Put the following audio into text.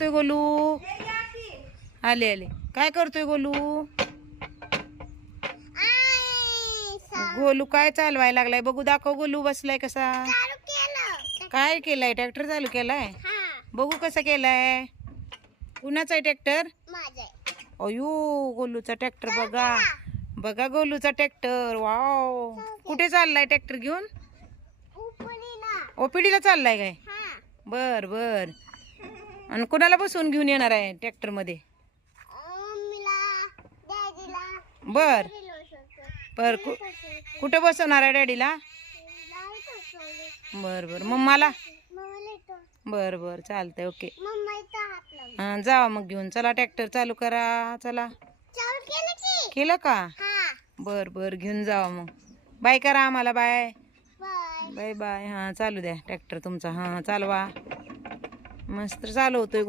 करतोय गोलू? आले आले. काय करतोय गोलू? गोलू काय चालवायला लागलाय बघू, दाखव. गोलू बसलाय कसा? काय केलाय? ट्रॅक्टर चालू केलाय? बघू कसा केलाय. कुणाचा आहे ट्रॅक्टर? अयो, गोलूचा ट्रॅक्टर बघा. बघा गोलूचा ट्रॅक्टर. वाव, कुठे चाललाय ट्रॅक्टर घेऊन? ओपीडीला चाललाय काय? बर बर. आणि कुणाला बसवून घेऊन येणार आहे ट्रॅक्टर मध्ये? बर बर. कुठे बसवणार आहे डॅडीला? बर बर. मम्माला? बर बर, चालतंय. ओके. हा, जावा मग घेऊन. चला ट्रॅक्टर चालू करा. चला. केलं का? बर बर, घेऊन जावा मग. बाय करा आम्हाला. Bye bye bye. हा, चालू द्या ट्रॅक्टर तुमचा. हा, चालवा. मस्त चालवतोय.